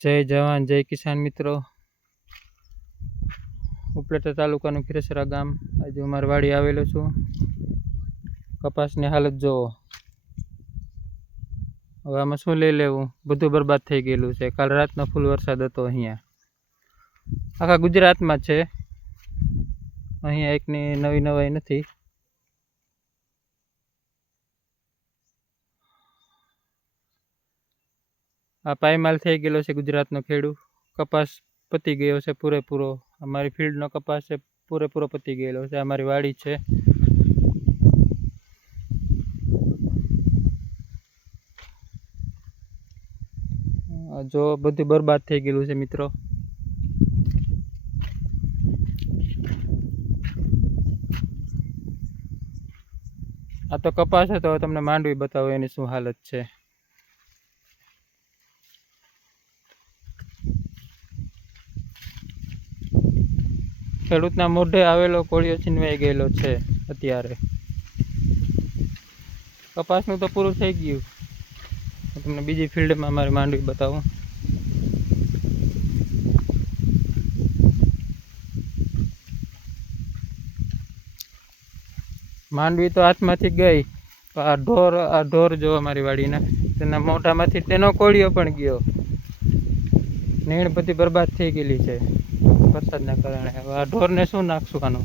જય જવાન જય કિસાન મિત્રો, ઉપલેટા તાલુકાનું ખીરસરા ગામ. આજે હું મારી વાડી આવેલો છું. કપાસની હાલત જોવો. હવે આમાં શું લઈ લેવું, બધું બરબાદ થઈ ગયેલું છે. કાલ રાતનો ફૂલ વરસાદ હતો. અહીંયા આખા ગુજરાતમાં છે. અહીંયા એકની નવી નવાઈ નથી. આ પાયમાલ થઈ ગયેલો છે ગુજરાતનો ખેડૂત. કપાસ પતી ગયો છે પૂરેપૂરો. અમારી ફિલ્ડનો કપાસ છે પૂરેપૂરો પતી ગયેલો છે. અમારી વાડી છે. જો બધું બરબાદ થઈ ગયેલું છે મિત્રો. આ તો કપાસ હતો. તમને માંડવી બતાવો એની શું હાલત છે. ખેડૂતના મોઢે આવેલો કોળિયો છીનવાઈ ગયેલો છે. અત્યારે કપાસનું તો પૂરું થઈ ગયું. તમને બીજી ફિલ્ડમાં મારી માંડવી બતાવું. માંડવી તો હાથમાંથી ગઈ. આ ઢોર જો અમારી વાડીના, તેના મોઢામાંથી તેનો કોળિયો પણ ગયો. નીણ બધી બરબાદ થઈ ગયેલી છે વરસાદના કારણે. હવે આ ઢોરને શું નાખશું આનું?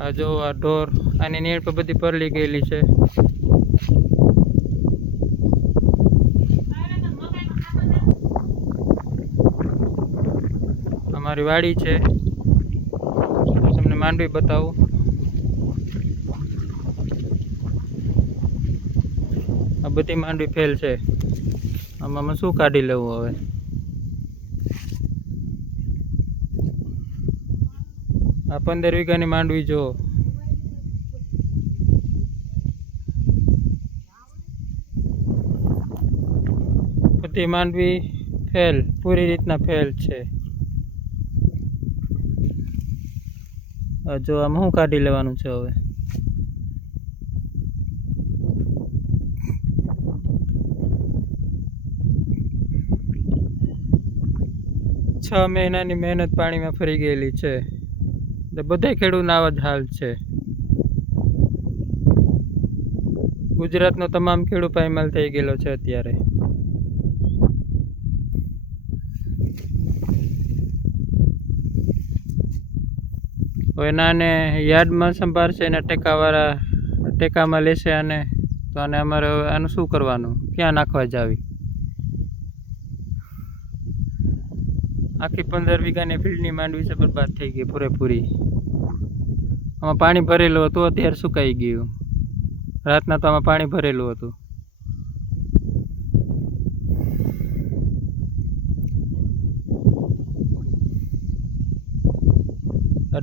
આ જો આ ઢોર, આની નીણ પર બધી પરલી ગયેલી છે. અમારી વાડી છે. તમને માંડવી બતાવું. આ બધી માંડવી ફેલ છે. આમાં શું કાઢી લેવું હવે? આ 15 વીઘાની માંડવી જો. બધી માંડવી ફેલ, પૂરી રીતના ફેલ છે. જો આમાં શું કાઢી લેવાનું છે હવે? છ મહિનાની મહેનત પાણીમાં ફરી ગયેલી છે. બધા ખેડૂતના આવા જ હાલ છે. ગુજરાતનો તમામ ખેડૂત પાયમાલ થઈ ગયેલો છે અત્યારે. હવે નાને યાર્ડમાં સંભાળશે, એના ટેકામાં લેશે. આને તો આને અમારે આનું શું કરવાનું? ક્યાં નાખવા જાવી? આખી 15 વીઘાની ફિલ્ડની માંડવી છે, બરબાદ થઈ ગઈ પૂરેપૂરી. આમાં પાણી ભરેલું હતું, અત્યારે સુકાઈ ગયું. રાતના તો આમાં પાણી ભરેલું હતું.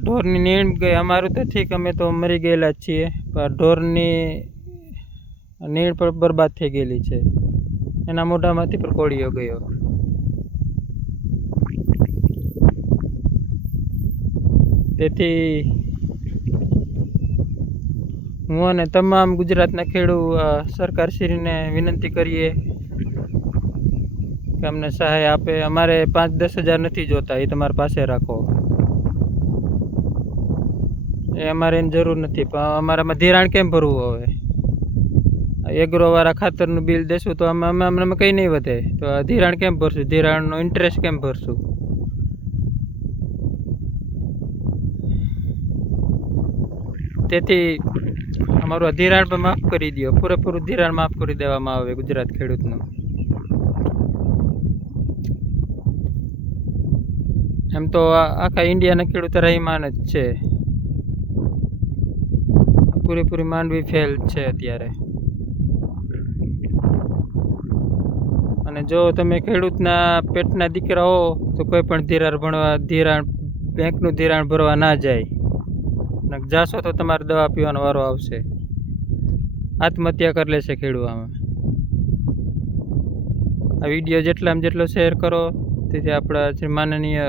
ઢોરની નીણ ગઈ. અમારું તો ઠીક, અમે તો મરી ગયેલા જ છીએ, પણ ઢોરની નીણ પણ બરબાદ થઈ ગયેલી છે. એના મોઢામાંથી પણ કોળિયો ગયો. તેથી હું અને તમામ ગુજરાતના ખેડૂત સરકારશ્રીને વિનંતી કરીએ કે અમને સહાય આપે. અમારે 5-10 હજાર નથી જોતા, એ તમારી પાસે રાખો. એ અમારે એની જરૂર નથી, પણ અમારામાં ધિરાણ કેમ ભરવું હવે? એગ્રોવાળા ખાતરનું બિલ દેશું તો અમને કંઈ નહીં વધે, તો ધિરાણ કેમ ભરશું? ધિરાણનો ઇન્ટરેસ્ટ કેમ ભરશું? તેથી અમારું ધિરાણ પણ માફ કરી દો. પૂરેપૂરું ધિરાણ માફ કરી દેવામાં આવે ગુજરાત ખેડૂતનું. એમ તો આખા ઇન્ડિયાના ખેડૂતો રહીમાન જ છે. પૂરેપૂરી માંડવી ફેલ છે અત્યારે. અને જો તમે ખેડૂતના પેટના દીકરા હો તો કોઈ પણ બેંકનું ધિરાણ ભરવા ના જાય. જાશો તો તમારે દવા પીવાનો વારો આવશે. આત્મહત્યા કરી લેશે ખેડૂત. આમાં આ વિડીયો જેટલામાં જેટલો શેર કરો, તેથી આપણા માનનીય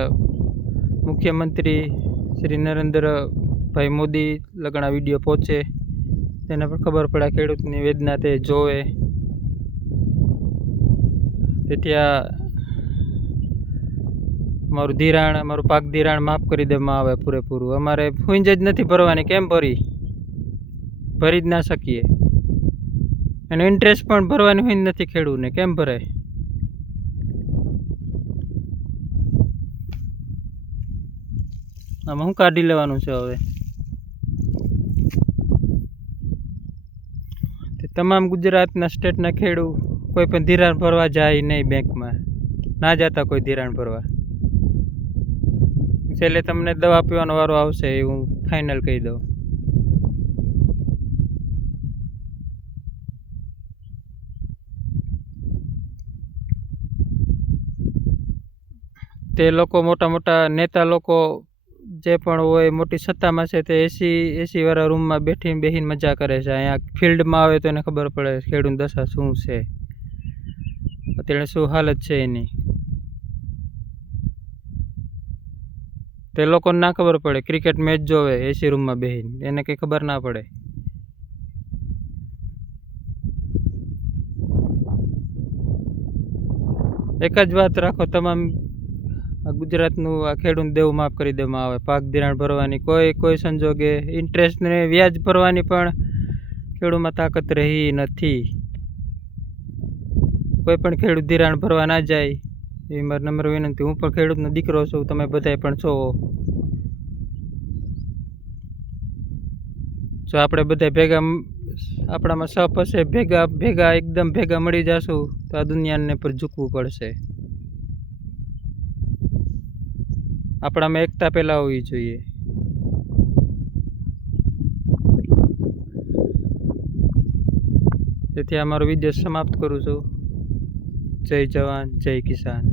મુખ્યમંત્રી શ્રી નરેન્દ્ર ભાઈ મોદી લગણા વિડીયો પહોંચે, તેને પણ ખબર પડે ખેડૂતની વેદના તે જોવે. તેથી આ અમારું ધિરાણ, અમારું પાક ધિરાણ માફ કરી દેવામાં આવે પૂરેપૂરું. અમારે ફૂંજ જ નથી ભરવાની, કેમ ભરી જ ના શકીએ. એનો ઇન્ટરેસ્ટ પણ ભરવાની હોય નથી ખેડૂતને, કેમ ભરે? આમાં શું કાઢી લેવાનું છે હવે? તમામ ગુજરાતના સ્ટેટના ખેડૂત કોઈ પણ ધિરાણ ભરવા જાય નહીં બેંકમાં, ના જતા કોઈ ધિરાણ ભરવા. છેલ્લે તમને દવા પીવાનો વારો આવશે, એ હું ફાઇનલ કહી દઉં. તે લોકો મોટા મોટા નેતા લોકો જે પણ હોય મોટી સત્તામાં છે, તે એસી વાળા રૂમમાં બેહીને મજા કરે છે. અહીંયા ફિલ્ડમાં આવે તો એને ખબર પડે ખેડૂત દશા શું છે, અત્યારે શું હાલત છે એની. તે લોકોને ના ખબર પડે, ક્રિકેટ મેચ જોવે એસી રૂમમાં બેહીને, એને કંઈ ખબર ના પડે. એક જ વાત રાખો, તમામ ગુજરાતનું આ ખેડૂત દેવું માફ કરી દેવામાં આવે. પાક ધિરાણ ભરવાની કોઈ સંજોગે, ઇન્ટરેસ્ટ ને વ્યાજ ભરવાની પણ ખેડૂતમાં તાકાત રહી નથી. કોઈ પણ ખેડૂત ધિરાણ ભરવા ના જાય એ મારી નમ્ર વિનંતી. હું પણ ખેડૂતનો દીકરો છું, તમે બધાય પણ છો. જો આપણે બધા ભેગા, આપણામાં સપ હશે, ભેગા એકદમ ભેગા મળી જશું તો આ દુનિયાને પર ઝૂકવું પડશે. આપણામાં એકતા પહેલાં હોવી જોઈએ. તેથી આ મારો વિડીયો સમાપ્ત કરું છું. જય જવાન, જય કિસાન.